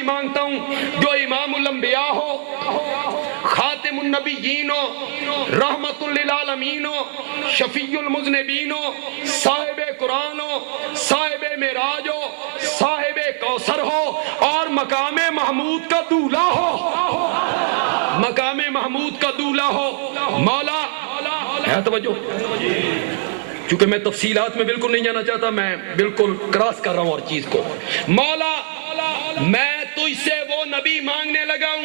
نبی مانگتا ہوں جو امام الانبیاء ہو، خاتم النبیین ہو، رحمت للعالمین ہو، شفیع المذنبین ہو، صاحب قرآن ہو، صاحب معراج ہو، صاحب کوثر ہو، اور مقام محمود کا دولہ ہو، مقام محمود کا دولہ ہو۔ مولا ہے توجہ، چونکہ میں تفصیلات میں بالکل نہیں جانا چاہتا، میں بالکل کراس کر رہا ہوں اور چیز کو۔ مولا میں تجھ سے وہ نبی مانگنے لگا ہوں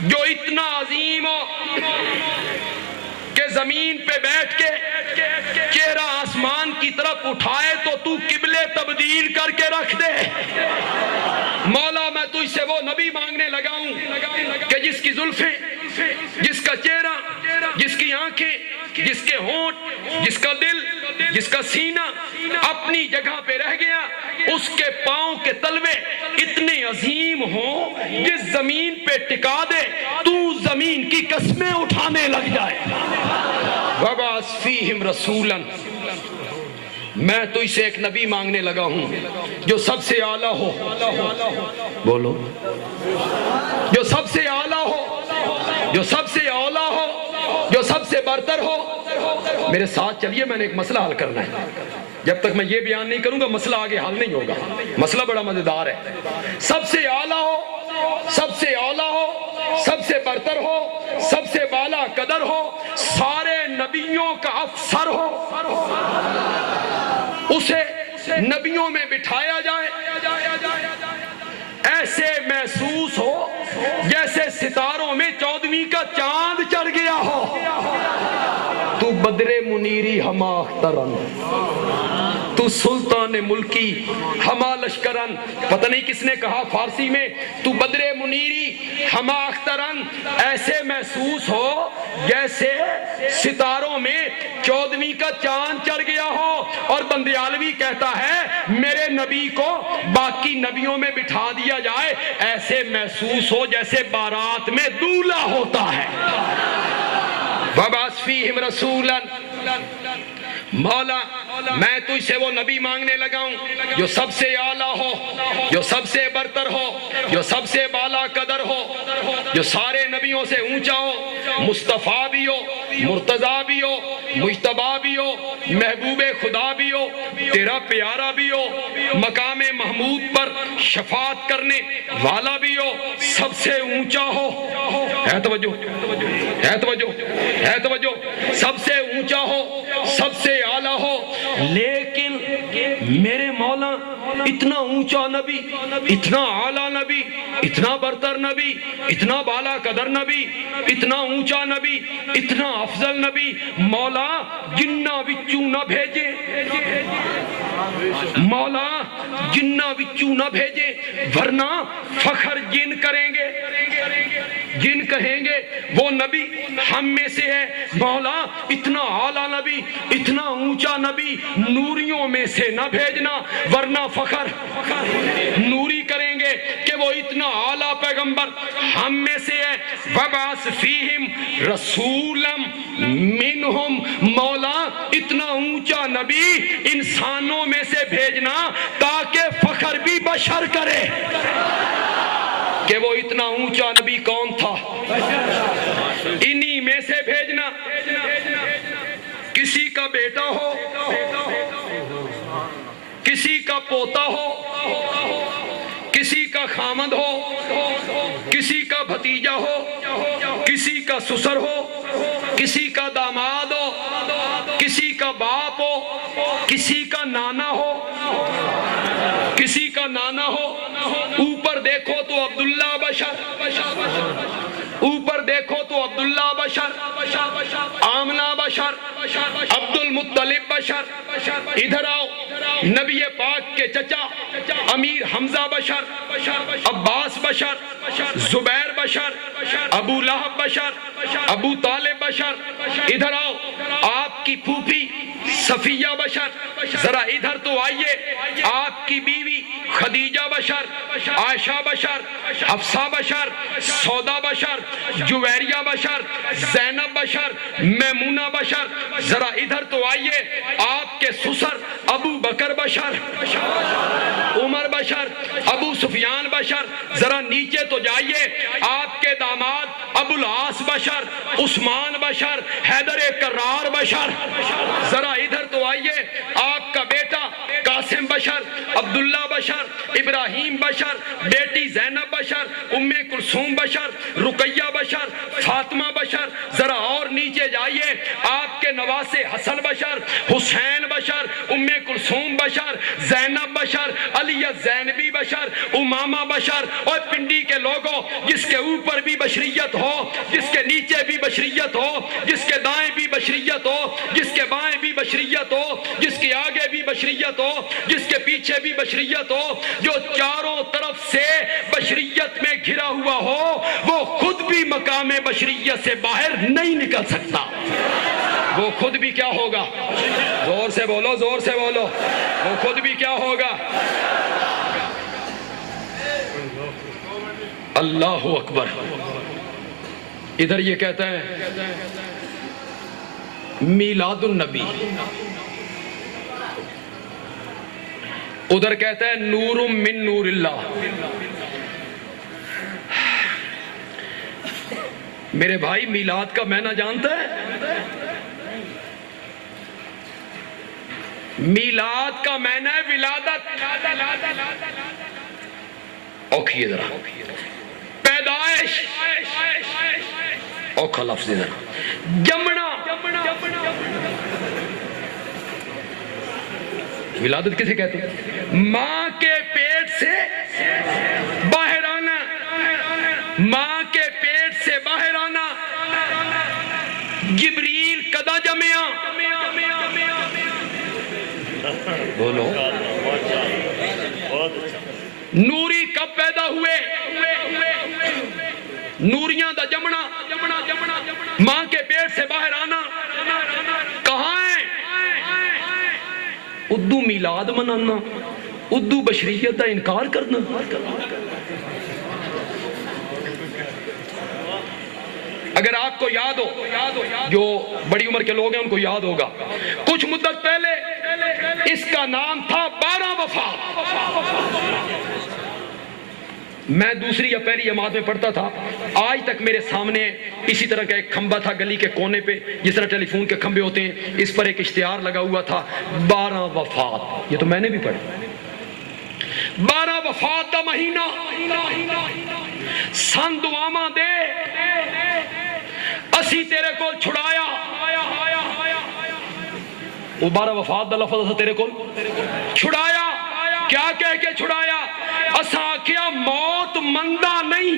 جو اتنا عظیم ہو کہ زمین پہ بیٹھ کے چہرہ آسمان کی طرف اٹھائے تو قبلے تبدیل کر کے رکھ دے۔ مولا میں تجھ سے وہ نبی مانگنے لگا ہوں کہ جس کی زلفیں، جس کا چہرہ، جس کی آنکھیں، جس کے ہونٹ، جس کا دل، جس کا سینہ اپنی جگہ پہ رہ گیا، اس کے پاؤں کے تلوے اتنے عظیم ہوں جس زمین پہ ٹکا دے تو زمین کی قسمیں اٹھانے لگ جائے۔ وَبَعَثْ فِيهِمْ رَسُولًا، میں تو اسے ایک نبی مانگنے لگا ہوں جو سب سے اعلیٰ ہو، بولو، جو سب سے اعلیٰ ہو، جو سب سے اولیٰ ہو، جو سب سے برتر ہو۔ میرے ساتھ چلیے، میں نے ایک مسئلہ حل کرنا ہے۔ جب تک میں یہ بیان نہیں کروں گا مسئلہ آگے حل نہیں ہوگا۔ مسئلہ بڑا مزیدار ہے۔ سب سے اعلیٰ ہو، سب سے اولیٰ ہو، سب سے برتر ہو، سب سے بالا قدر ہو، سارے نبیوں کا افسر ہو، اسے نبیوں میں بٹھایا جائے، ایسے محسوس ہو جیسے ستاروں میں 14ویں کا چاند چڑھ گیا ہو۔ تو بدر منیری ہما اخترن، تو سلطان ملکی ہما لشکرن۔ پتہ نہیں کس نے کہا فارسی میں، تو بدر منیری ہما اخترن، ایسے محسوس ہو جیسے ستاروں میں 14ویں کا چاند چڑھ گیا ہو۔ اور بندیالوی کہتا ہے میرے نبی کو باقی نبیوں میں بٹھا دیا جائے، ایسے محسوس ہو جیسے بارات میں دولہا ہوتا ہے۔ وَبَعَثْ فِيهِمْ رَسُولًا، مولا میں تجھ سے وہ نبی مانگنے لگا ہوں جو سب سے اعلیٰ ہو، جو سب سے برتر ہو، جو سب سے بالا قدر ہو، جو سارے نبیوں سے اونچا ہو، مصطفیٰ بھی ہو، مرتضیٰ بھی ہو، مجتبیٰ بھی ہو، محبوب خدا بھی ہو، تیرا پیارا بھی ہو، مقام محمود پر شفاعت کرنے والا بھی ہو، سب سے اونچا ہو۔ ہے توجہ، ہے توجہ، ہے توجہ، سب سے اونچا ہو، سب سے اعلیٰ ہو۔ لیکن میرے مولا اتنا اونچا نبی، اتنا اعلیٰ نبی، اتنا برتر نبی، اتنا بالا قدر نبی، اتنا اونچا نبی، اتنا افضل نبی، مولا جنہ وچوں نہ بھیجے، مولا جنہ وچوں نہ بھیجے، ورنہ فخر جن کریں گے، جن کہیں گے وہ نبی ہم میں سے ہے۔ مولا اتنا اعلیٰ نبی، اتنا اونچا نبی نوریوں میں سے نہ بھیجنا، ورنہ فخر نوری کریں گے کہ وہ اتنا اعلیٰ پیغمبر ہم میں سے ہے۔ وَبَعَثْ فِيهِمْ رَسُولًا مِّنْهُمْ، مولا اتنا اونچا نبی انسانوں میں سے بھیجنا تاکہ فخر بھی بشر کرے کہ وہ اتنا اونچا نبی کون تھا، انہی میں سے بھیجنا۔ کسی کا بیٹا ہو، کسی کا پوتا ہو، کسی کا خامد ہو، کسی کا بھتیجا ہو، کسی کا سسر ہو، کسی کا داماد ہو، کسی کا باپ ہو، کسی کا نانا ہو، کسی کا نانا ہو۔ اوپر دیکھو تو عبداللہ بشر، اوپر دیکھو تو عبداللہ بشر، آمنہ بشر، عبد المطلب بشر۔ ادھر آؤ، نبی پاک کے چچا امیر حمزہ بشر، عباس بشر، زبیر بشر، ابو لہب بشر، ابو طالب بشر۔ ادھر آؤ، آپ کی پھوپھی صفیہ بشر۔ ذرا ادھر تو آئیے، آپ کی بیوی خدیجہ بشر، عائشہ بشر، حفصہ بشر، سودا بشر، جویریہ بشر، زینب بشر، میمونہ بشر. ذرا ادھر تو آئیے. آپ کے سسر ابو بکر بشر، عمر بشر، ابو سفیان بشر. ذرا نیچے تو جائیے. آپ کے داماد ابو العاص بشر، عثمان بشر، حیدر کرار بشر. ذرا ادھر تو آئیے. آپ کا بیٹا قاسم بشر، عبداللہ بشر، ابراہیم بشر، بیٹی زینب بشر، ام کلثوم بشر، رقیہ بشر، فاطمہ بشر. ذرا اور نیچے جائیے. آپ کے نواسے حسن بشر، حسین بشر، ام کلثوم بشر، زینب بشر، علی زینبی بشر، امامہ بشر. اور پنڈی کے لوگوں، جس کے اوپر بھی بشریت ہو، جس کے نیچے بھی بشریت ہو، جس کے دائیں بھی بشریت ہو، جس کے بائیں بھی بشریت ہو، جس کے آگے بھی بشریت ہو، جس کے پیچھے بھی بشریت ہو، جو چاروں طرف سے بشریت میں گھرا ہوا ہو، وہ خود بھی مقام بشریت سے باہر نہیں نکل سکتا. وہ خود بھی کیا ہوگا؟ زور سے بولو، زور سے بولو. وہ خود بھی کیا ہوگا؟ اللہ اکبر. ادھر یہ کہتا ہے میلاد النبی، ادھر کہتا ہے نور من نور اللہ. میرے بھائی میلاد کا معنی جانتا ہے؟ میلاد کا معنی ہے ولادت. اوکھیے ذرا پیدائش، اوکھا لفظ ذرا جمنا. ولادت کسے کہتے ہیں؟ ماں کے پیٹ سے باہر آنا. ماں کے پیٹ سے باہر آنا. جبریل کدا جمیا؟ بولو. نوری کب پیدا ہوئے؟ نوریاں دا جمنا. ماں کے پیٹ سے باہر آنا کہاں ہے؟ اردو میلاد منانا، اردو بشریت کا انکار کرنا. اگر آپ کو یاد ہو، جو بڑی عمر کے لوگ ہیں ان کو یاد ہوگا، کچھ مدت پہلے اس کا نام تھا 12 وفات. میں دوسری یا پہلی جماعت میں پڑھتا تھا. آج تک میرے سامنے اسی طرح کا ایک کھمبا تھا گلی کے کونے پہ، جس طرح ٹیلی فون کے کھمبے ہوتے ہیں، اس پر ایک اشتہار لگا ہوا تھا 12 وفات. یہ تو میں نے بھی پڑھا. 12 وفات کا مہینہ. سن دعاواں دے اسی تیرے کو چھڑایا. وہ 12 وفات دا لفظ اسا تیرے کو چھڑایا. کیا کہہ کے چھڑایا؟ اسا کیا موت مندہ نہیں،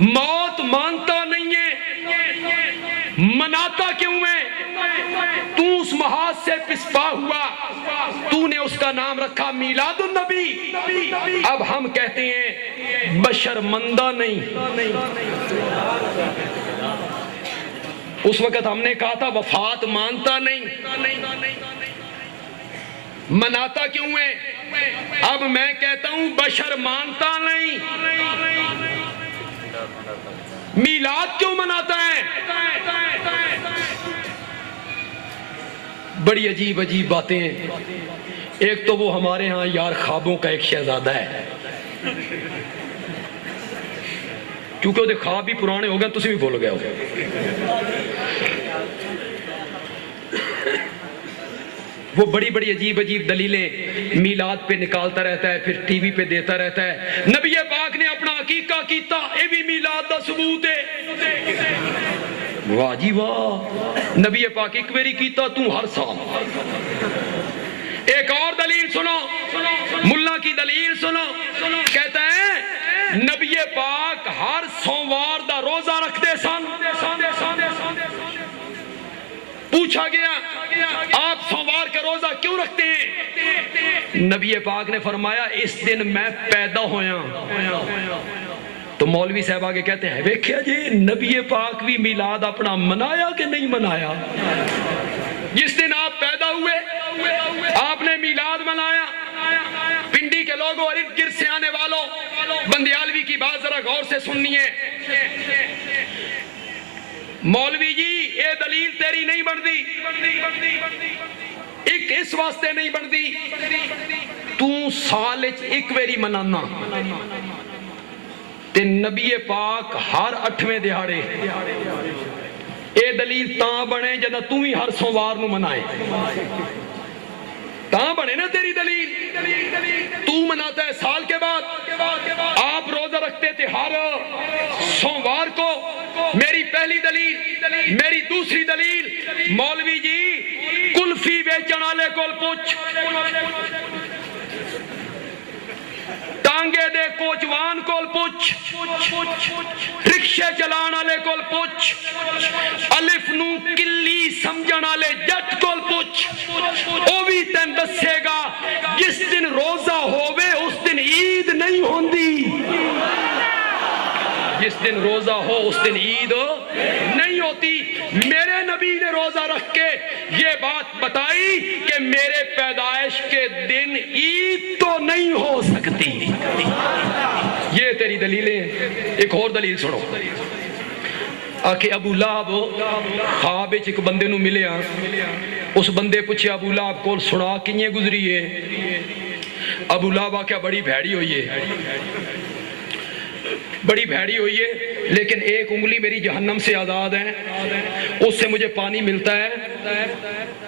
موت مانتا نہیں ہے. مناتا کیوں ہے؟ تو اس محاذ سے پسپا ہوا، تو نے اس کا نام رکھا میلاد النبی. اب ہم کہتے ہیں بشر مندہ نہیں. اس وقت ہم نے کہا تھا وفات مانتا نہیں، مناتا کیوں ہے؟ اب میں کہتا ہوں بشر مانتا نہیں، میلاد کیوں مناتا ہے؟ بڑی عجیب عجیب باتیں ہیں. ایک تو وہ ہمارے ہاں یار خوابوں کا ایک شہزادہ ہے، کیونکہ وہ خواب بھی پرانے ہو گئے، تسی بھی بھول گئے ہو. وہ بڑی بڑی عجیب عجیب دلیلیں میلاد پہ نکالتا رہتا ہے، پھر ٹی وی پہ دیتا رہتا ہے. نبی پاک نے اپنا عقیقہ کیتا، یہ بھی میلاد دا ثبوت ہے. واہ جی واہ. نبی پاک ایک میری کیتا، تو ہر سال. ایک اور دلیل سنو، ملا کی دلیل سنو. کہتا ہے نبی پاک ہر سوموار دا روزہ رکھتے سن. پوچھا گیا آپ سوموار کا روزہ کیوں رکھتے ہیں؟ نبی پاک نے فرمایا اس دن میں پیدا ہویا. تو مولوی صاحب آگے کہتے ہیں ویکھیا جی نبی پاک بھی میلاد اپنا منایا کہ نہیں منایا؟ جس دن آپ پیدا ہوئے آپ نے میلاد منایا. پنڈی کے لوگوں اور ارد گرد سے آنے والوں، بندیالوی کی بات ذرا غور سے سننی ہے. مولوی جی یہ دلیل تیری نہیں بنتی، ایک اس واسطے نہیں بنتی تو سال ایک ویری منانا تے نبی پاک ہر 8ویں دہاڑے. اے دلیل تاں بنے جدہ تو ہی ہر سوموار نو منائے، تاں بنے نا تیری دلیل. تو مناتا ہے سال کے بعد، آپ روزہ رکھتے تھے ہر سوموار کو. میری پہلی دلیل. میری دوسری دلیل، مولوی جی کلفی بیچن والے کول پوچھ، ٹانگے دے کوچوان کول پوچھ، رکشے چلان والے کول پوچھ، الف نو کلی سمجھن والے جٹ کول پوچھ. او بھی تین دسے گا جس دن روزہ ہووے اس دن عید نہیں ہوندی. جس دن روزہ ہو اس دن عید نہیں ہوتی. میرے نبی نے روزہ رکھ کے یہ بات بتائی کہ میرے پیدائش کے دن عید تو نہیں ہو سکتی. یہ تیری دلیلیں. ایک اور دلیل سنو. آکے ابو لہب خواب ایک بندے نو ملیا. اس بندے پوچھے ابو لہب کول سنا کنیے گزری ہے. ابو لہب آکے بڑی بھیڑی ہوئی ہے، بڑی بھیڑی ہوئی ہے، لیکن ایک انگلی میری جہنم سے آزاد ہے، اس سے مجھے پانی ملتا ہے.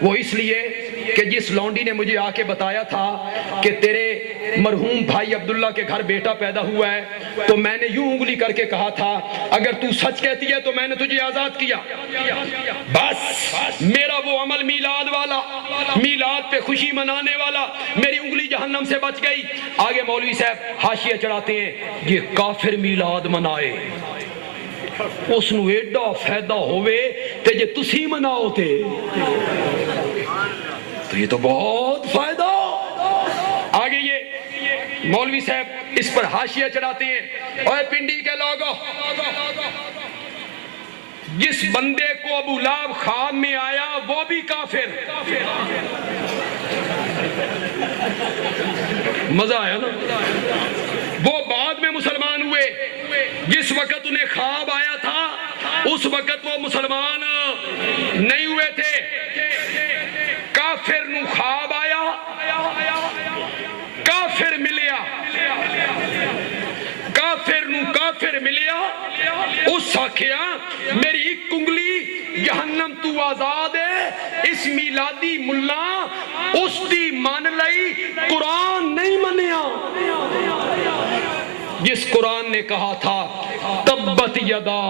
وہ اس لیے کہ جس لونڈی نے مجھے آ کے بتایا تھا کہ تیرے مرحوم بھائی عبداللہ کے گھر بیٹا پیدا ہوا ہے، تو میں نے یوں انگلی کر کے کہا تھا اگر تو سچ کہتی ہے تو میں نے تجھے آزاد کیا. بس میرا وہ عمل میلاد والا، میلاد پہ خوشی منانے والا، میری انگلی جہنم سے بچ گئی. آگے مولوی صاحب حاشیہ چڑھاتے ہیں یہ کافر میلاد منائے، اس نو ایڈا فائدہ ہوئے تے جے تسی مناؤ تے تو یہ تو بہت فائدہ. آگے یہ مولوی صاحب اس پر حاشیہ چڑھاتے ہیں اے پنڈی کے لوگوں، جس بندے کو ابو لہب خواب میں آیا وہ بھی کافر. مزہ آیا نا. وہ بعد میں مسلمان ہوئے. جس وقت انہیں خواب آیا تھا اس وقت وہ مسلمان نہیں ہوئے تھے. کافر نو خواب آیا، کافر ملیا، کافر نو کافر ملیا. اس آکھیا میری ایک انگلی جہنم تو آزاد ہے. اس میلادی ملا اس دی مان لئی، قرآن نہیں منیا. جس قرآن نے کہا تھا تبت یدا،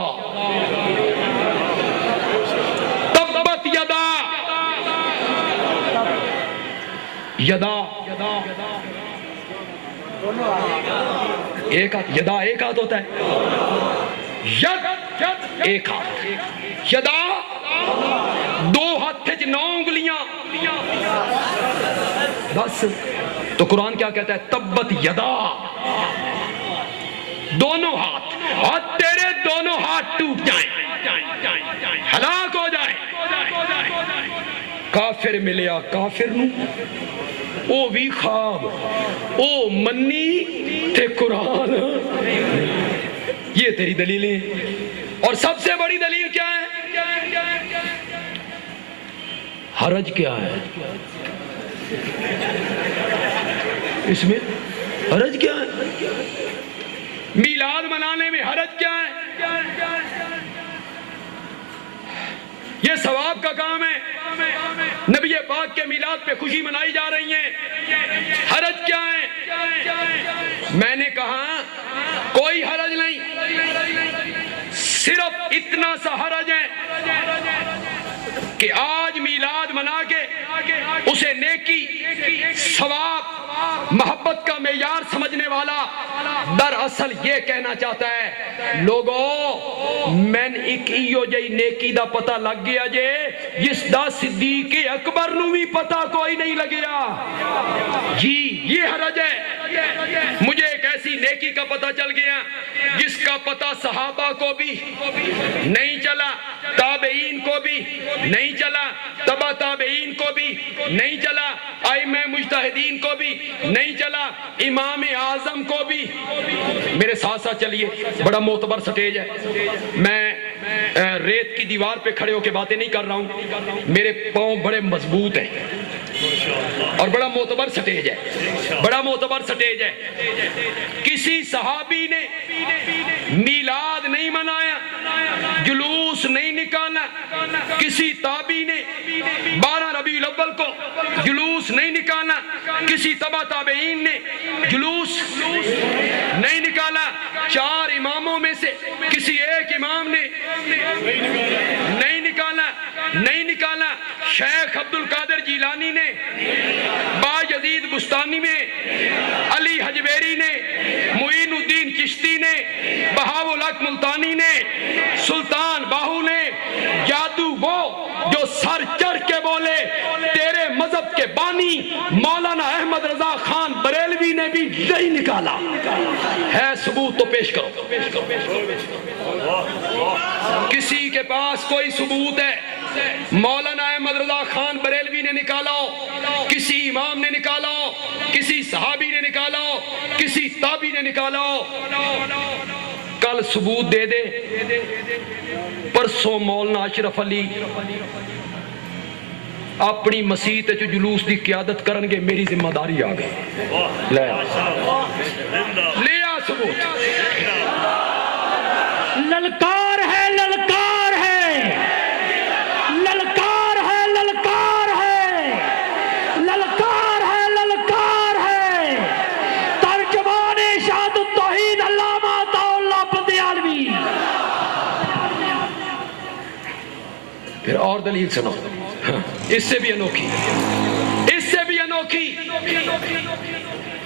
تبت یدا، یدا ایک ہاتھ، یدا ایک ہاتھ ہوتا ہے، ید ایک ہاتھ، یدا دو ہاتھ 9 انگلیاں. بس تو قرآن کیا کہتا ہے تبت یدا، دونوں ہاتھ، اور تیرے دونوں ہاتھ ٹوٹ جائیں، ہلاک ہو جائیں. کافر ملیا کافر نو، او بھی خواب او منی تے قرآن. یہ تیری دلیلیں. اور سب سے بڑی دلیل کیا ہے؟ حرج کیا ہے اس میں؟ حرج کیا ہے میلاد منانے میں؟ حرج کیا ہے؟ یہ ثواب کا کام ہے. نبی پاک کے میلاد پہ خوشی منائی جا رہی ہیں. حرج کیا ہے؟ میں نے کہا کوئی حرج نہیں، صرف اتنا سا حرج ہے کہ آج میلاد منا کے اسے نیکی، ثواب، محبت کا معیار سمجھنے والا دراصل یہ کہنا چاہتا ہے لوگوں میں ایک ایو جئی نیکی دا پتہ لگ گیا جے جس دا صدیق اکبر نو بھی پتہ کوئی نہیں لگیا. جی یہ حرج ہے. مجھے ایک ایسی نیکی نیکی کا پتہ چل گیا جس کا پتہ صحابہ کو بھی نہیں چلا، تابعین کو بھی نہیں چلا، تبع تابعین کو بھی نہیں چلا، ائمہ مجتہدین کو بھی نہیں چلا، امام اعظم کو بھی۔ میرے ساتھ ساتھ چلیے، بڑا معتبر سٹیج ہے، میں ریت کی دیوار پہ کھڑے ہو کے باتیں نہیں کر رہا ہوں، میرے پاؤں بڑے مضبوط ہیں اور بڑا معتبر سٹیج ہے، بڑا معتبر سٹیج ہے۔ کسی صحابی نے میلاد نہیں منایا، جلوس نہیں نکالا، کسی تابعی نے 12 ربیع الاول کو جلوس نہیں نکالا، کسی تبع تابعین نے جلوس نہیں نکالا، 4 اماموں میں سے کسی ایک امام نے نہیں نکالا، شیخ عبد القادر جیلانی نے، با یزید بستانی میں، علی حجویری نے، معین الدین چشتی نے، بہاء الحق ملتانی نے، سلطان باہو نے، جادو وہ جو سر چڑھ کے بولے تیرے مذہب کے بانی مولانا احمد رضا خان بریلوی نے بھی نہیں نکالا ہے، ثبوت تو پیش کرو۔ کسی کے پاس کوئی ثبوت ہے مولانا احمد رضا خان بریلوی نے نکالا ہو، کسی امام نے نکالا ہو، کسی صحابی نے نکالا ہو، کسی تابعی نے نکالا ہو، کل ثبوت دے دے۔ پرسوں مولانا اشرف علی اپنی مسیت جو جلوس دی قیادت کرنگے، میری ذمہ داری آ گئی، لیا ثبوت۔ للکار ہے، للکار ہے، للکار ہے، للکار ہے، للکار ہے، للکار ہے، ترجمان شہادت التوحید علامہ عطا اللہ بندیالوی۔ پھر اور دلیل سنو، اس سے بھی انوکھی، اس سے بھی انوکھی۔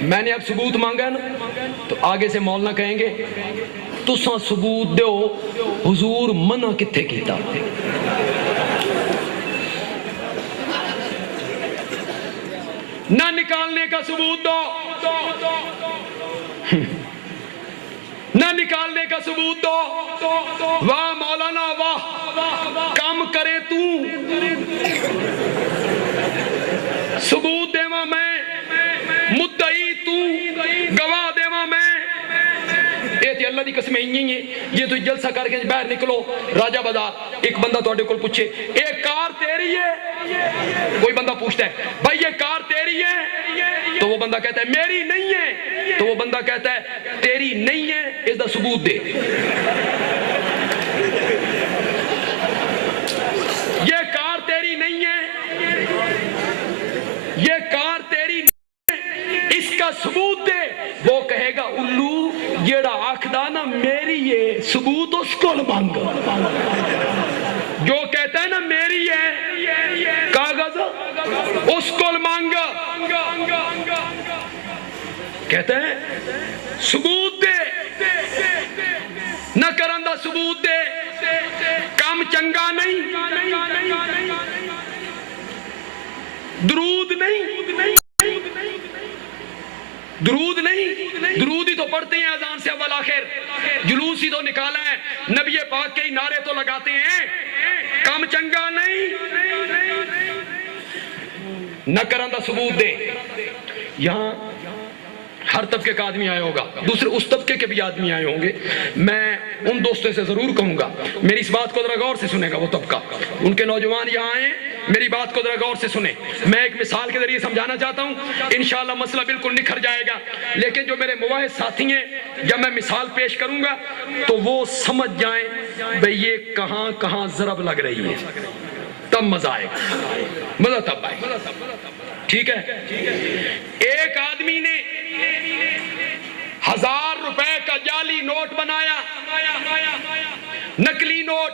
میں نے اب ثبوت مانگا ہے نا، تو آگے سے مولانا کہیں گے تساں ثبوت دیو حضور منع کتھے کیتا، نہ نکالنے کا ثبوت دو، نہ نکالنے کا ثبوت دو۔ واہ مولانا واہ، کام کرے تو ثبوت دیواں میں، مدعی تو، گواہ دیواں میں۔ اے اللہ دی قسم یہ تو جلسہ کر کے باہر نکلو راجہ بازار، ایک بندہ تو کول پوچھے ایک کار تیری ہے، کوئی بندہ پوچھتا ہے بھائی یہ کار تیری ہے، تو وہ بندہ کہتا ہے میری نہیں ہے، تو وہ بندہ کہتا ہے تیری نہیں ہے، اس دا ثبوت دے۔ یہ کار تیری نہیں ہے، یہ کار تیری نہیں ہے، اس کا ثبوت دے۔ وہ کہے گا الو جیڑا آکھدا نا میری ہے، ثبوت اس کو مانگ۔ جو کہتا ہے نا میری ہے کاغذ اس کو مانگ، کہتے ہیں ثبوت دے، نہ کرندہ ثبوت دے، کام چنگا نہیں، درود نہیں، درود نہیں، درود ہی تو پڑھتے ہیں اذان سے اول آخر، جلوس ہی تو نکالا ہے، نبی پاک کے ہی نعرے تو لگاتے ہیں، کام چنگا نہیں، نہ کرندہ ثبوت دے۔ یہاں ہر طبقے کا آدمی آیا ہوگا، دوسرے اس طبقے کے بھی آدمی آئے ہوں گے، میں ان دوستوں سے ضرور کہوں گا میری اس بات کو ذرا غور سے سنے گا، وہ طبقہ ان کے نوجوان یہاں آئے، میری بات کو ذرا غور سے سنیں، میں ایک مثال کے ذریعے سمجھانا چاہتا ہوں، انشاءاللہ مسئلہ بالکل نکھر جائے گا، لیکن جو میرے مواحد ساتھی ہیں جب میں مثال پیش کروں گا تو وہ سمجھ جائیں بھئی یہ کہاں کہاں ضرب لگ رہی ہے، تب مزہ آئے گا، مزہ تب آئے گا، ٹھیک ہے۔ ایک آدمی نے 1000 روپے کا جعلی نوٹ بنایا، نقلی نوٹ،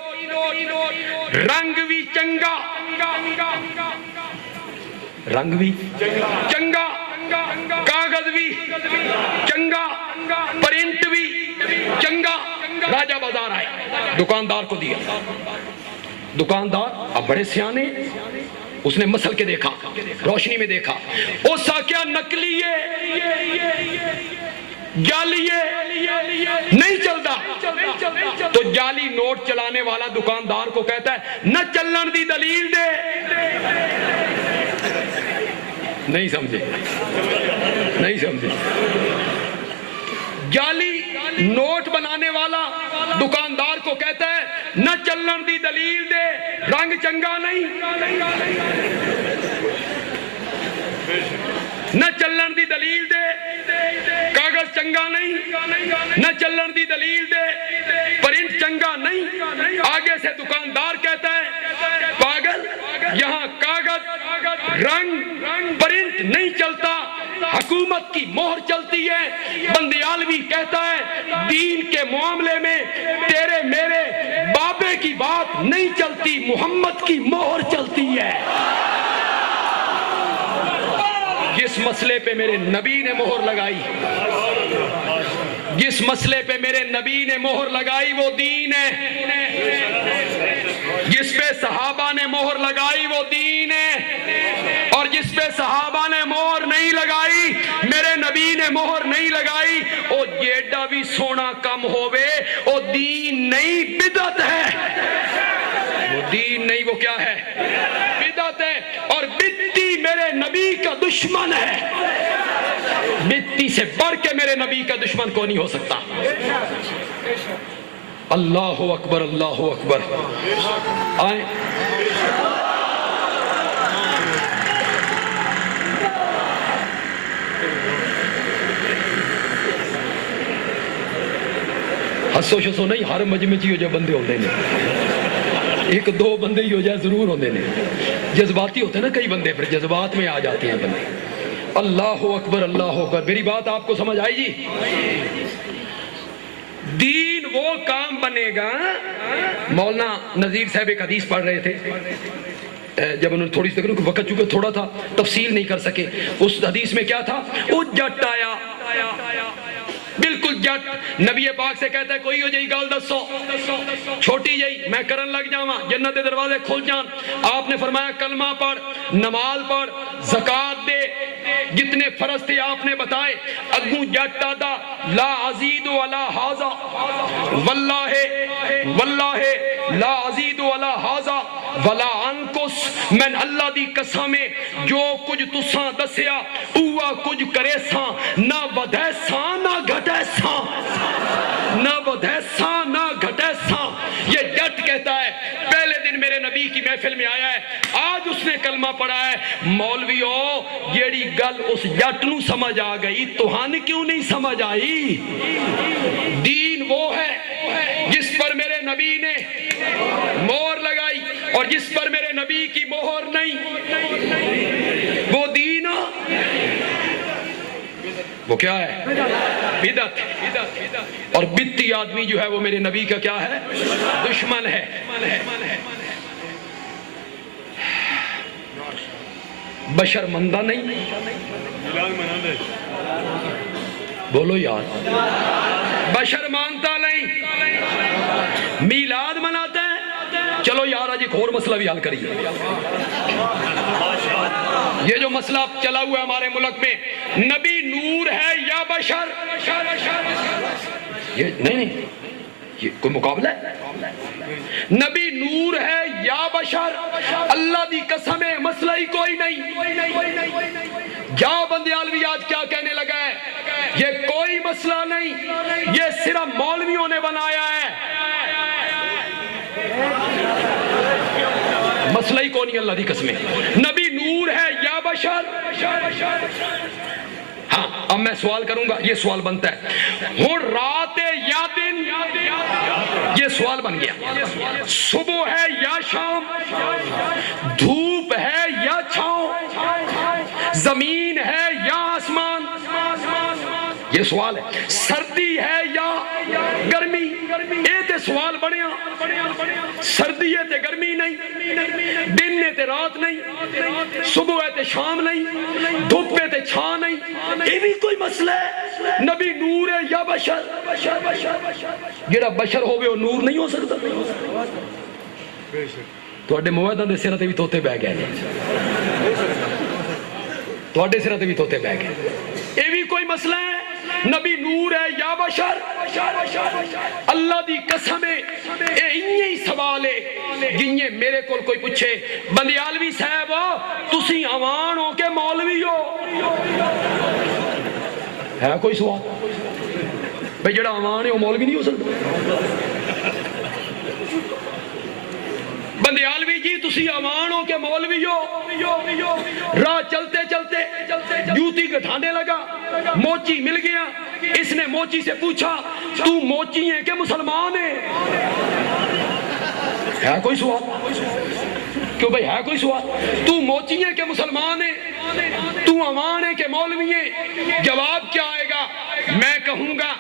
رنگ بھی چنگا، رنگ بھی چنگا، کاغذ بھی چنگا، پرنٹ بھی چنگا، راجہ بازار آئے، دکاندار کو دیا، دکاندار اب بڑے سیانے، اس نے مسل کے دیکھا، روشنی میں دیکھا، اس کیا نقلی ہے، جعلی نہیں چلتا تو جعلی نوٹ چلانے والا دکاندار کو کہتا ہے نہ چلن دی دلیل دے. نہیں سمجھے, نہیں سمجھے. جعلی نوٹ بنانے والا دکاندار کو کہتا ہے نہ چلن دی دلیل دے, رنگ چنگا نہیں, نہ چلن دی دلیل دے, کاغذ چنگا نہیں, نہ چلن دی دلیل دے, پرنٹ چنگا نہیں. آگے سے دکاندار کہتا ہے پاگل, یہاں کاغذ رنگ پرنٹ نہیں چلتا, حکومت کی مہر چلتی ہے. بندیالوی کہتا ہے دین کے معاملے میں تیرے میرے بابے کی بات نہیں چلتی, محمد کی مہر چلتی ہے. جس مسئلے پہ میرے نبی نے مہر لگائی, جس مسئلے پہ میرے نبی نے مہر لگائی وہ دین ہے. جس پہ صحابہ نے مہر لگائی وہ دین ہے, اور جس پہ صحابہ نے مہر نہیں لگائی, میرے نبی نے مہر نہیں لگائی, او جیڈا بھی سونا کم ہووے او دین نہیں بدعت ہے. وہ دین نہیں, وہ کیا ہے؟ بدعت ہے. اور بدتی میرے نبی کا دشمن ہے. بدتی سے بڑھ کے میرے نبی کا دشمن کو نہیں ہو سکتا. اللہ اکبر, اللہ اکبر. آئیں ہسو شسو نہیں, ہر مجمع چ ہو جائے بندے ہوتے ہیں, ایک دو بندے ہی ہو جائے ضرور ہوتے ہیں. جذباتی ہوتے ہیں نا کئی بندے, پھر جذبات میں آ جاتے ہیں بندے. اللہ اکبر, اللہ اکبر. میری بات آپ کو سمجھ آئی جی؟ دین وہ کام بنے گا. مولانا نذیر صاحب ایک حدیث پڑھ رہے تھے, جب انہوں نے تھوڑی سی وقت چونکہ تھوڑا تھا تفصیل نہیں کر سکے. اس حدیث میں کیا تھا؟ وہ جٹ آیا, بالکل جٹ, نبی پاک سے کہتا ہے کوئی ہو جائی گال دسو, چھوٹی جائی میں کرن لگ جاواں, جنت دے دروازے کھل جان. آپ نے فرمایا کلمہ پڑھ, نماز پڑھ, زکات دے, جتنے فرض تھے آپ نے بتائے. اگوں جٹ آدا لا ازید ولا ھذا, واللہ واللہ لا ازید ولا ھذا ولا انقص. میں اللہ دی قسم ہے جو کچھ تساں دسیا اوہ کچھ کرے ساں, نہ ودھے ساں نہ گھٹے ساں, نہ ودھے ساں نہ گھٹے ساں. یہ جٹ کہتا ہے پہلے دن میرے نبی کی محفل میں آیا ہے, آج اس نے کلمہ پڑھا ہے. مولویو جیڑی گل اس جٹ نو سمجھ آ گئی توہن کیوں نہیں سمجھ آئی؟ دین وہ ہے جس پر میرے نبی نے مہر لگائی, اور جس پر میرے نبی کی مہر نہیں وہ دین, وہ کیا ہے؟ بدعت. اور بدتی آدمی جو ہے وہ میرے نبی کا کیا ہے؟ دشمن ہے. بشر مندہ نہیں, بولو یار, بشر مانتا نہیں, میلاد مناتا ہے. چلو یار آج ایک اور مسئلہ بھی حل کریے. یہ جو مسئلہ چلا ہوا ہے ہمارے ملک میں, نبی نور ہے یا بشر؟ یہ نہیں, یہ کوئی مقابلہ ہے؟ نبی نور ہے یا بشر؟ اللہ دی قسم ہے مسئلہ ہی کوئی نہیں. جاؤ بندیالوی آج کیا کہنے لگا ہے, یہ کوئی مسئلہ نہیں, یہ صرف مولویوں نے بنایا ہے. مسئلہ ہی کون نہیں اللہ دی قسم ہے. نبی نور ہے یا بشر؟ ہاں اب میں سوال کروں گا, یہ سوال بنتا ہے ہوں رات یا دن, یہ سوال بن گیا. صبح ہے یا شام, دھوپ ہے یا چھاؤں, زمین ہے یا آسمان, یہ سوال ہے. سردی ہے یا گرمی, اے تے سوال بڑھیا. سردی ہے تے گرمی نہیں, دن ہے تے رات نہیں, صبح ہے تے شام نہیں, دھوپ ہے تے چھاں نہیں. یہ بھی کوئی مسئلہ ہے؟ نبی نور ہے یا بشر؟ جڑا بشر ہوگے وہ نور نہیں ہو سکتا. تواڈے موعدہ دے سراں تے بھی توتے بہ گئے, تواڈے سراں تے بھی توتے بہ گئے. یہ بھی کوئی مسئلہ ہے؟ نبی نور ہے یا بشر؟ اللہ دی قسم ہے اے انہی سوال ہے جنہیں میرے کول کوئی پوچھے بندیالوی صاحب تسی عوان ہو کے مولوی ہو، ہے کوئی سوال؟ بھئی جڑا عوان ہے وہ مولوی نہیں ہو سکتا؟ بندیالوی جی تسی عوان ہو کے مولوی ہو، راہ چلتے چلتے جوتی گٹھانے لگا، موچی مل گیا، اس نے موچی سے پوچھا تو موچی ہے کہ مسلمان ہے کوئی سوال؟ کیوں بھئی ہے کوئی سوال؟ تو موچی ہے کہ مسلمان ہے، تو عوان ہے کہ مولوی ہے؟ جواب کیا آئے گا؟ میں کہوں گا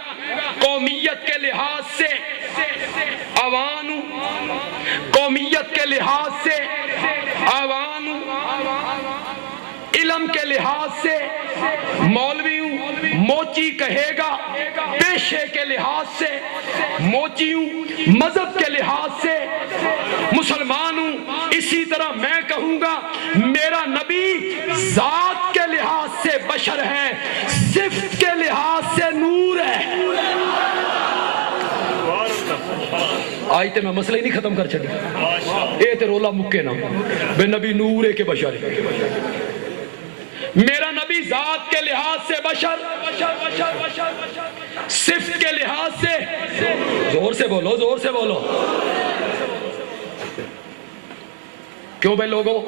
قومیت کے لحاظ سے عوان ہوں، قومیت کے لحاظ سے عوان ہوں، علم کے لحاظ سے مولوی ہوں، موچی کہے گا پیشے کے لحاظ سے موچی ہوں، مذہب کے لحاظ سے مسلمان ہوں۔ اسی طرح میں کہوں گا میرا نبی ذات کے لحاظ سے بشر ہے، صفت کے لحاظ سے نور ہے۔ آج تے میں مسئلہ ہی نہیں ختم کر چھڑی، اے تے رولا مکے نا بے نبی نور ہے کہ بشر ہے۔ میرا نبی ذات کے لحاظ سے بشر، صفت کے لحاظ سے، زور سے بولو زور سے بولو، کیوں بھائی لوگوں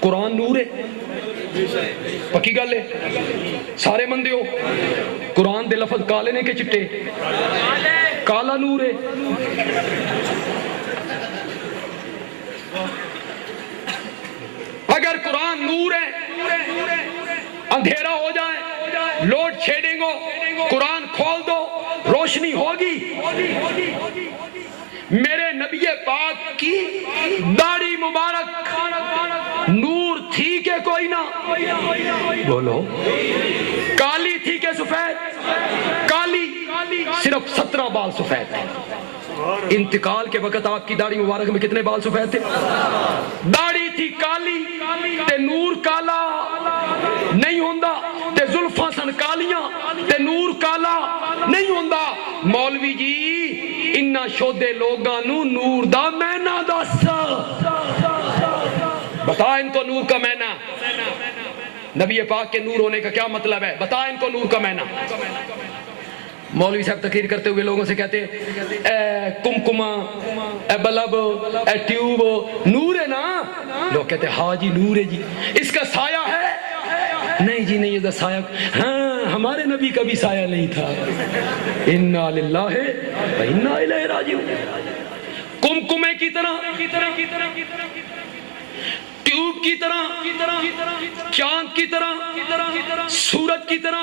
قرآن نور ہے، پکی گل ہے، سارے مندے ہو قرآن دے لفظ کالے نے کہ چٹے؟ کالا نور ہے۔ اگر قرآن نور ہے اندھیرا ہو جائے، لوڈ شیڈنگ ہو، قرآن کھول دو روشنی ہوگی۔ میرے نبی پاک کی داڑھی مبارک نور تھی کہ کوئی نہ؟ بولو، کالی تھی کہ سفید؟ کالی، صرف 17 بال سفید تھے۔ انتقال کے وقت آپ کی داڑھی مبارک میں کتنے بال سفید تھے؟ داڑھی تھی کالی تے نور کالا نہیں ہوندا، تے زلفاں سن کالیاں تے نور کالا نہیں ہوندا۔ مولوی جی انہاں شودے لوگاں نو نور دا معنی دس، بتا ان کو نور کا معنی، نبی پاک کے نور ہونے کا کیا مطلب ہے؟ بتا ان کو نور کا معنی۔ مولوی صاحب تقریر کرتے ہوئے لوگوں سے کہتے اے کمکما، اے بلب، اے ٹیوب نور ہے نا؟ لوگ کہتے ہاں جی نور ہے جی۔ اس کا سایہ ہے؟ نہیں جی نہیں، یہ سایہ ہاں ہمارے نبی کا بھی سایہ نہیں تھا۔ انا للہ و انا الیہ راجعون۔ کمکمے کی طرح، ٹیوب کی طرح، چاند کی طرح، سورج کی طرح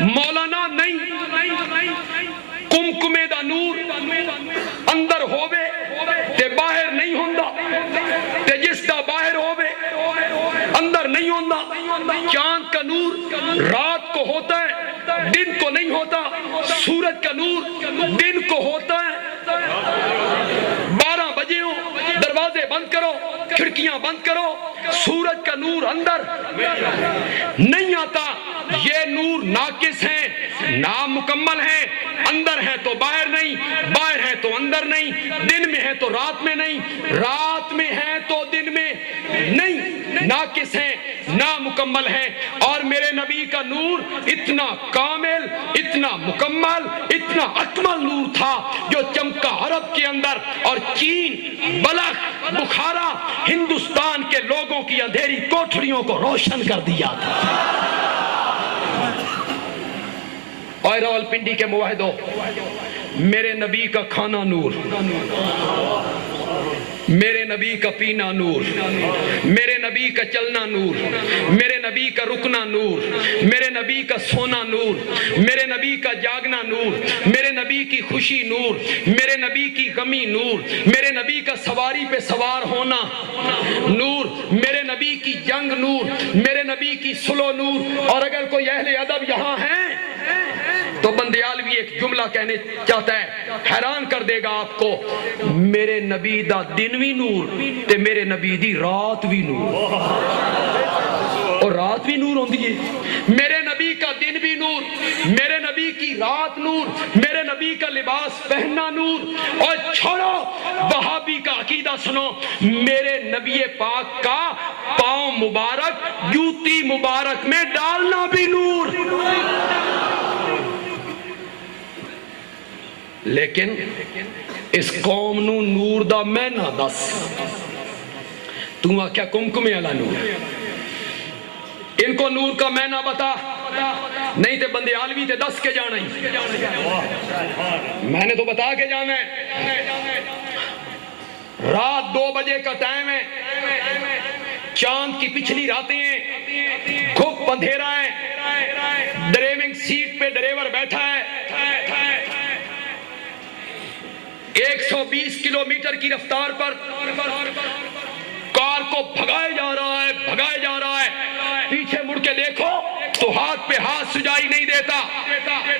مولانا نہیں۔ کمکمے دا نور اندر ہووے تے باہر نہیں ہوندا، تے جس دا باہر ہووے اندر نہیں ہوندا۔ چاند کا نور رات کو ہوتا ہے، دن کو نہیں ہوتا۔ سورج کا نور دن کو ہوتا ہے۔ 12 بجے ہو، دروازے بند کرو، کھڑکیاں بند کرو، سورج کا نور اندر نہیں آتا۔ یہ نور ناقص ہیں، نامکمل ہیں، اندر ہے تو باہر نہیں، باہر ہے تو اندر نہیں، دن میں ہے تو رات میں نہیں، رات میں ہے تو دن میں نہیں، ناقص ہیں، نامکمل ہیں۔ اور میرے نبی کا نور اتنا کامل، اتنا مکمل، اتنا اکمل نور تھا جو چمکا عرب کے اندر اور چین، بلخ، بخارا، ہندوستان کے لوگوں کی اندھیری کوٹھڑیوں کو روشن کر دیا تھا۔ اور راولپنڈی کے موحدوں، میرے نبی کا کھانا نور، میرے نبی کا پینا نور، میرے نبی کا چلنا نور، میرے نبی کا رکنا نور، میرے نبی کا سونا نور، میرے نبی کا جاگنا نور، میرے نبی کی خوشی نور، میرے نبی کی غمی نور، میرے نبی کا سواری پہ سوار ہونا نور، میرے نبی کی جنگ نور، میرے نبی کی سلو نور۔ اور اگر کوئی اہل ادب یہاں ہے تو بندیالوی ایک جملہ کہنے چاہتا ہے، حیران کر دے گا آپ کو، میرے نبی دا دن بھی نور تے میرے نبی دی رات بھی نور، اور رات بھی نور ہوندی ہے۔ میرے نبی کا دن بھی نور، میرے نبی کی رات نور، میرے نبی کا لباس پہننا نور. اور چھوڑو وہابی کا عقیدہ سنو، میرے نبی پاک کا پاؤں مبارک جوتی مبارک میں ڈالنا بھی نور. لیکن اس قوم نو نور دا میں نہ دس، تو آکھیا کمکمے والا نور، ان کو نور کا میں نہ بتا، نہیں تے بندے عالوی تے دس کے جانا ہی، میں نے تو بتا کے جانا ہے. رات 2 بجے کا ٹائم ہے، چاند کی پچھلی راتیں ہیں، گھپ اندھیرا ہے، ڈرائیونگ سیٹ پہ ڈرائیور بیٹھا ہے، 120 کلومیٹر کی رفتار پر کار کو بھگائے جا رہا ہے، بھگائے جا رہا ہے. پیچھے مڑ کے دیکھو تو ہاتھ پہ ہاتھ سجائی نہیں دیتا.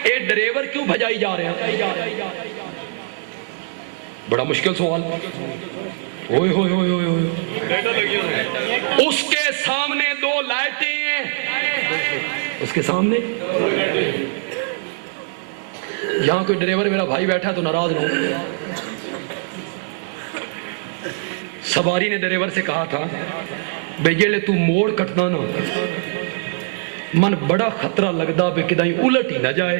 اے ڈرائیور کیوں بھجائی جا رہے ہیں؟ بڑا مشکل سوال. اوئے ہوئے ہوئے ہوئے ہوئے، اس کے سامنے 2 لائٹیں ہیں، اس کے سامنے. یہاں کوئی ڈرائیور میرا بھائی بیٹھا تو ناراض نہ ہو. سواری نے ڈرائیور سے کہا تھا بھئی جیلے تو موڑ کٹنا نا من بڑا خطرہ لگدا بے کدائیں الٹ ہی نہ جائے.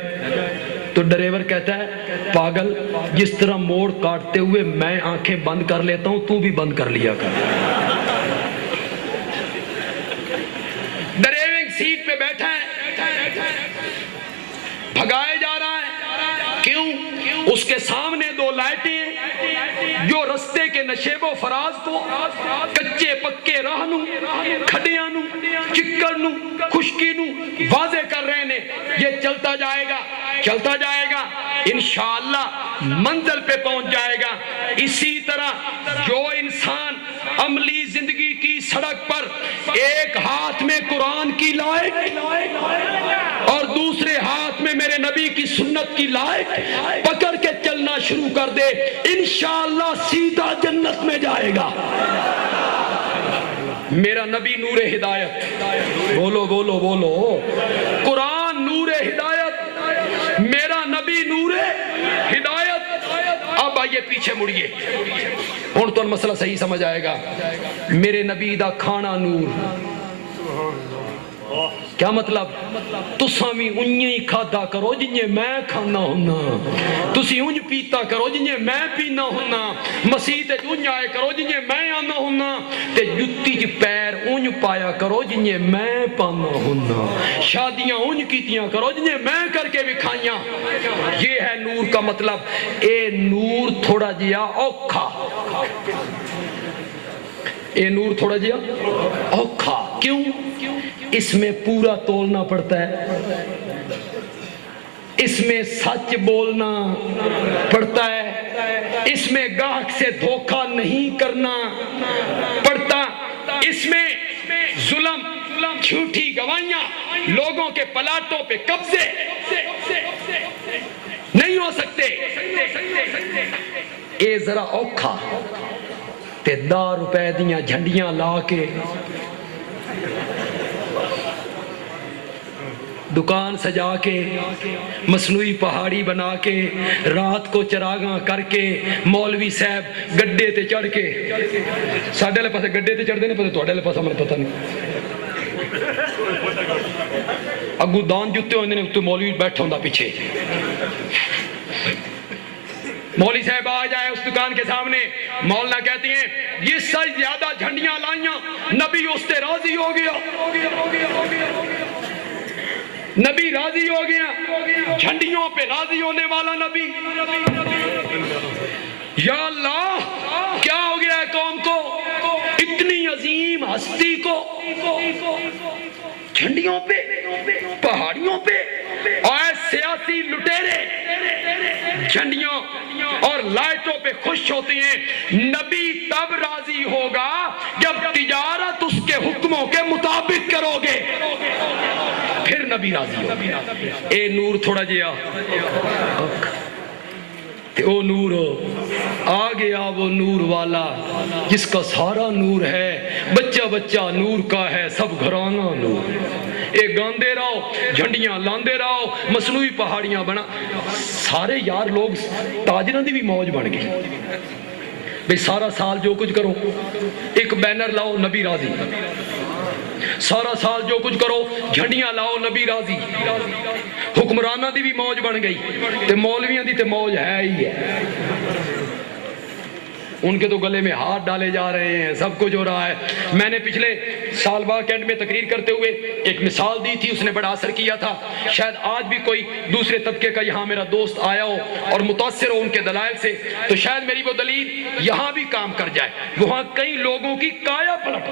تو ڈرائیور کہتا ہے پاگل، جس طرح موڑ کاٹتے ہوئے میں آنکھیں بند کر لیتا ہوں تو بھی بند کر لیا کر. ڈرائیونگ سیٹ پہ بیٹھا ہے، بھگائے جا رہا ہے. کیوں؟ اس کے سامنے 2 لائٹیں جو رستے کے نشیب و فراز کو، کچے پکے راہ نو، کھڈیاں نو، چکر نو، خشکی نو واضح کر رہے نے. یہ چلتا جائے گا، چلتا جائے گا، انشاءاللہ منزل پہ پہنچ جائے گا. اسی طرح جو انسان عملی زندگی کی سڑک پر ایک ہاتھ میں قرآن کی لائٹ اور دوسرے ہاتھ میں میرے نبی کی سنت کی لائٹ پکڑ کے چلنا شروع کر دے، انشاءاللہ سیدھا جنت میں جائے گا. میرا نبی نور ہدایت، بولو بولو بولو، قرآن نور ہدایت، میرا نبی نور ہدایت. اب آئیے پیچھے مڑیے، ہن تو مسئلہ صحیح سمجھ آئے گا. میرے نبی دا کھانا نور. کیا مطلب؟ تساں بھی انجے ہی کھادا کرو جنجے میں کھانا ہونا، تسی انج پیتا کرو جنجے میں پینا ہونا، مسیح تے انج آئے کرو جنجے میں آنا ہونا، تے جتی چ پیر انج پایا کرو جنجے میں پانا ہونا، شادیاں انج کیتیاں کرو جنجے میں کر کے بھی کھائیاں. یہ ہے نور کا مطلب. اے نور تھوڑا جیا اوکھا، اے نور تھوڑا جیا اوکھا. کیوں؟ اس میں پورا تولنا پڑتا ہے، اس میں سچ بولنا پڑتا ہے، اس میں گاہک سے دھوکہ نہیں کرنا پڑتا، اس میں ظلم، جھوٹی گواہیاں، لوگوں کے پلاٹوں پہ قبضے نہیں ہو سکتے. اے ذرا اوکھا تے 10 روپے دیاں جھنڈیاں لا کے دکان سجا کے مصنوعی پہاڑی بنا کے رات کو چراغاں کر کے مولوی صاحب گڈے تے چڑھ کے، ساڈے والے پاسے گڈے تے چڑھ دے نہیں پتہ، تواڈے والے پاسے مجھے پتہ نہیں، اگو دان جتے ہوندے نے تو مولوی بیٹھا ہوندا پیچھے. مولوی صاحب آ جائے اس دکان کے سامنے، مولانا کہتی ہیں یہ سچ زیادہ جھنڈیاں لائیاں، نبی اس سے راضی ہو گیا، نبی راضی ہو گیا، جھنڈیوں پہ راضی ہونے والا نبی. یا اللہ کیا ہو گیا ہے قوم کو، اتنی عظیم ہستی کو جھنڈیوں پہ، پہاڑیوں پہ، اور سیاسی لٹیرے جھنڈیوں اور لائٹوں پہ خوش ہوتے ہیں. نبی تب راضی ہوگا جب تجارت اس کے حکموں کے مطابق کرو گے، پھر نبی راضی ہوگا. اے نور تھوڑا جیا تے او نور آ گیا، وہ نور والا جس کا سارا نور ہے، بچہ بچہ نور کا ہے، سب گھرانہ نور. ایک گاندے رہو، جھنڈیاں لاندے رہو، مصنوعی پہاڑیاں بنا، سارے یار لوگ تاجروں دی بھی موج بن گئی بھئی سارا سال جو کچھ کرو ایک بینر لاؤ نبی راضی، سارا سال جو کچھ کرو جھنڈیاں لاؤ نبی راضی، حکمرانہ دی بھی موج بن گئی تے مولویاں دی تے موج ہے ہی ہے، ان کے تو گلے میں ہاتھ ڈالے جا رہے ہیں، سب کچھ ہو رہا ہے۔ میں نے پچھلے سال باغ کینٹ میں تقریر کرتے ہوئے ایک مثال دی تھی، اس نے بڑا اثر کیا تھا، شاید آج بھی کوئی دوسرے طبقے کا یہاں میرا دوست آیا ہو اور متاثر ہو ان کے دلائل سے، تو شاید میری وہ دلیل یہاں بھی کام کر جائے، وہاں کئی لوگوں کی کایا پلٹ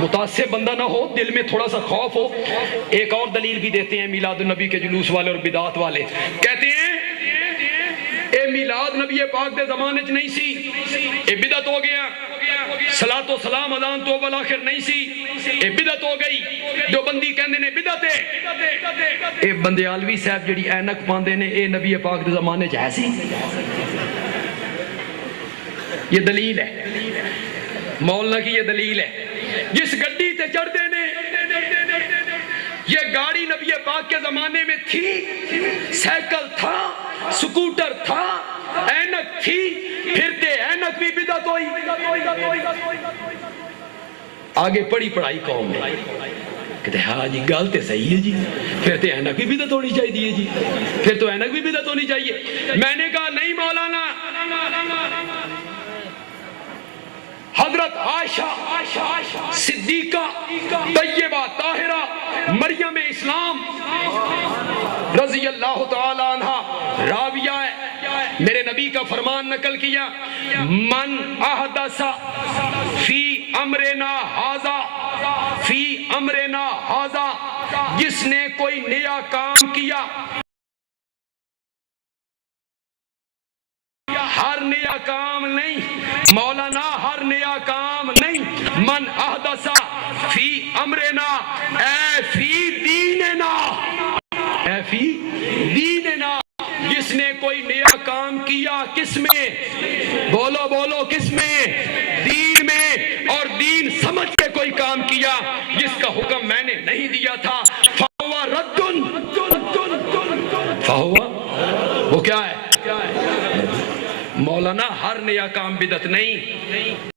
متاثر بندہ نہ ہو، دل میں تھوڑا سا خوف ہو۔ ایک اور دلیل بھی دیتے ہیں میلاد النبی کے جلوس والے اور بدعات والے، کہتے ہیں اے میلاد نبی پاک دے زمانے چ نہیں سی، اے بدعت ہو گیا، صلاۃ و سلام اذان تو بالآخر نہیں سی، اے بدعت ہو گئی، جو بندی کہندے نے بدعت ہے۔ اے بندیالوی صاحب جڑی اینک پاندے نے اے نبی پاک دے زمانے چ ہے سی؟ یہ دلیل ہے، مولانا کی یہ دلیل ہے۔ جس گڈی تے چڑھتے نے یہ گاڑی نبی پاک کے زمانے میں تھی، سائیکل تھا، سکوٹر تھا، اینک تھی، پھرتے اینک بھی بدعت ہوئی۔ آگے پڑھی پڑھائی قوم نے کہتے ہیں ہاں جی گل تے صحیح ہے جی، پھرتے اینک بھی بدعت ہونی چاہیے جی، پھر تو اینک بھی بدعت ہونی چاہیے۔ میں نے کہا نہیں مولانا، حضرت عائشہ صدیقہ طیبہ طاہرہ مریم اسلام رضی اللہ تعالی عنہ راویہ ہے، میرے نبی کا فرمان نقل کیا، من احدث فی امرنا ھذا، فی امرنا ھذا، جس نے کوئی نیا کام کیا، ہر نیا کام نہیں مولانا، ہر نیا کام نہیں، من احدث فی امرنا اے فی دیننا، اے فی دیننا، جس نے کوئی نیا کام کیا، کس میں؟ بولو بولو کس میں؟ دین میں، اور دین سمجھ کے کوئی کام کیا جس کا حکم میں نے نہیں دیا تھا، فہو رد، فہو وہ کیا ہے؟ مولانا ہر نیا کام بدعت نہیں،